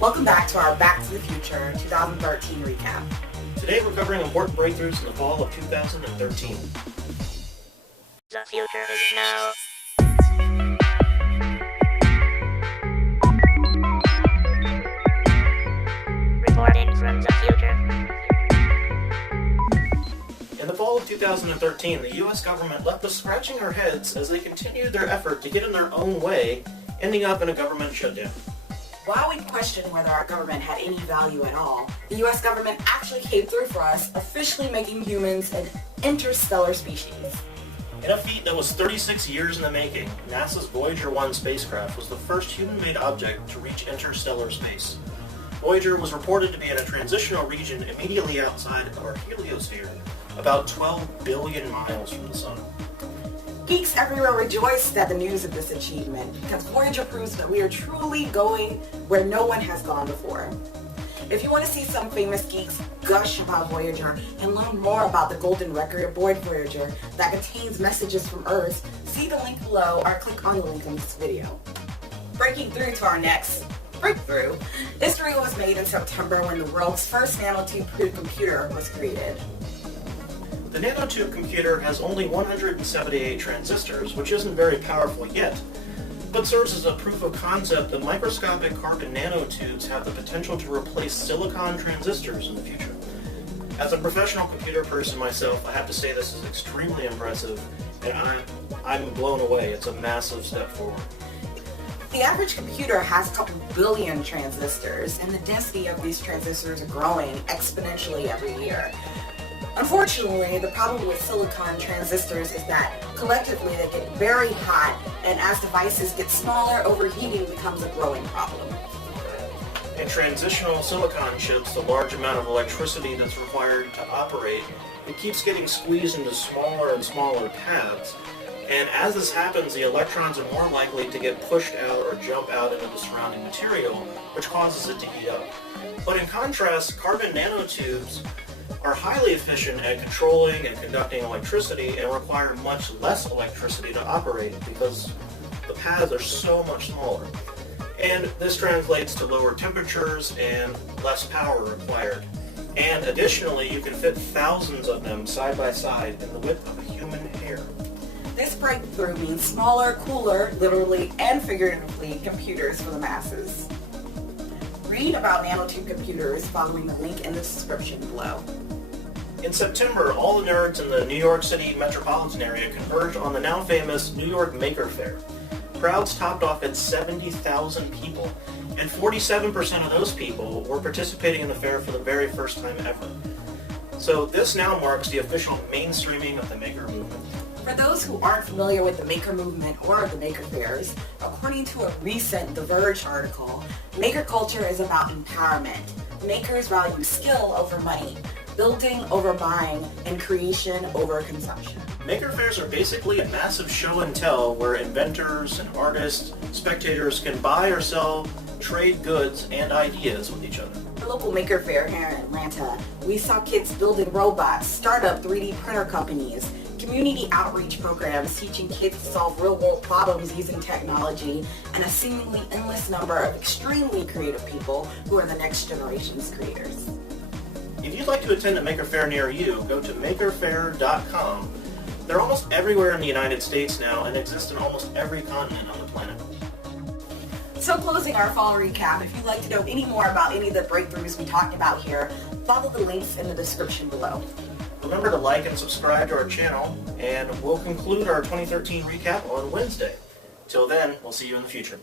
Welcome back to our Back to the Future 2013 recap. Today we're covering important breakthroughs in the fall of 2013. The future is now. Reporting from the future. In the fall of 2013, the U.S. government left us scratching our heads as they continued their effort to get in their own way, ending up in a government shutdown. While we questioned whether our government had any value at all, the U.S. government actually came through for us, officially making humans an interstellar species. In a feat that was 36 years in the making, NASA's Voyager 1 spacecraft was the first human-made object to reach interstellar space. Voyager was reported to be in a transitional region immediately outside of our heliosphere, about 12 billion miles from the Sun. Geeks everywhere rejoiced at the news of this achievement because Voyager proves that we are truly going where no one has gone before. If you want to see some famous geeks gush about Voyager and learn more about the golden record aboard Voyager that contains messages from Earth, see the link below or click on the link in this video. Breaking through to our next breakthrough, history was made in September when the world's first nanotube computer was created. The Nanotube computer has only 178 transistors, which isn't very powerful yet, but serves as a proof of concept that microscopic carbon nanotubes have the potential to replace silicon transistors in the future. As a professional computer person myself, I have to say this is extremely impressive, and I'm blown away. It's a massive step forward. The average computer has a couple billion transistors, and the density of these transistors are growing exponentially every year. Unfortunately, the problem with silicon transistors is that collectively they get very hot, and as devices get smaller, overheating becomes a growing problem. In transitional silicon chips, the large amount of electricity that's required to operate, it keeps getting squeezed into smaller and smaller paths. And as this happens, the electrons are more likely to get pushed out or jump out into the surrounding material, which causes it to heat up. But in contrast, carbon nanotubes are highly efficient at controlling and conducting electricity and require much less electricity to operate because the paths are so much smaller. And this translates to lower temperatures and less power required. And additionally, you can fit thousands of them side by side in the width of a human hair. This breakthrough means smaller, cooler, literally and figuratively, computers for the masses. Read about nanotube computers following the link in the description below. In September, all the nerds in the New York City metropolitan area converged on the now famous New York Maker Faire. Crowds topped off at 70,000 people, and 47% of those people were participating in the fair for the very first time ever. So this now marks the official mainstreaming of the Maker movement. For those who aren't familiar with the Maker movement or the Maker Fairs, according to a recent The Verge article, maker culture is about empowerment. Makers value skill over money, building over buying, and creation over consumption. Maker fairs are basically a massive show and tell where inventors and artists, spectators can buy or sell, trade goods and ideas with each other. The local Maker Faire here in Atlanta, we saw kids building robots, startup 3D printer companies, community outreach programs teaching kids to solve real-world problems using technology, and a seemingly endless number of extremely creative people who are the next generation's creators. If you'd like to attend a Maker Faire near you, go to makerfaire.com. They're almost everywhere in the United States now and exist in almost every continent on the planet. So closing our fall recap, if you'd like to know any more about any of the breakthroughs we talked about here, follow the links in the description below. Remember to like and subscribe to our channel, and we'll conclude our 2013 recap on Wednesday. Till then, we'll see you in the future.